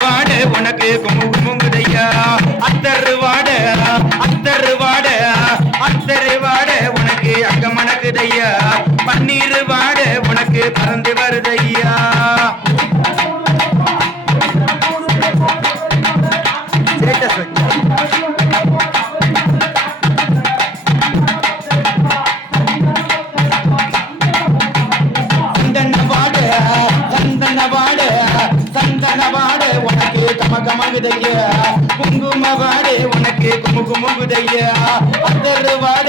வாட உனக்கு குமு குமுங்குதையா அத்தரு வாட அத்தரு வாட அத்தரு வாட உனக்கு அங்க மணக்குதையா பன்னீர் வாட உனக்கு பறந்து வருதையா? Thank you. கம கமகுதைய குங்கும வாட உனக்கு குமு குமுகுதைய அத்தரு வாட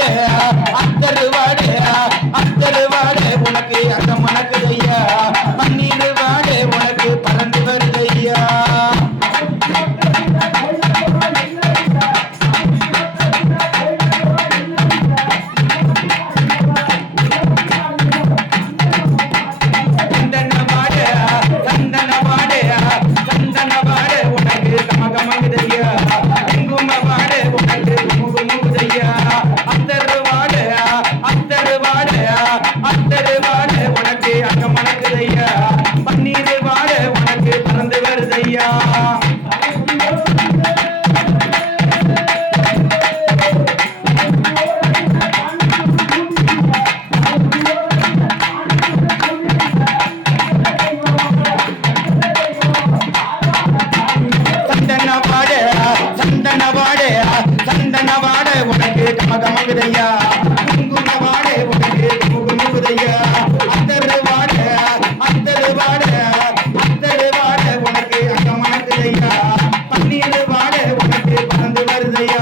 பந்தடு வாட உனக்கு அங்க மணக்குதையா பன்னீர் வாட உனக்கு பறந்து வருதையா? சந்தன வாட சந்தன வாட உனக்கு கமகமகுதையா? they.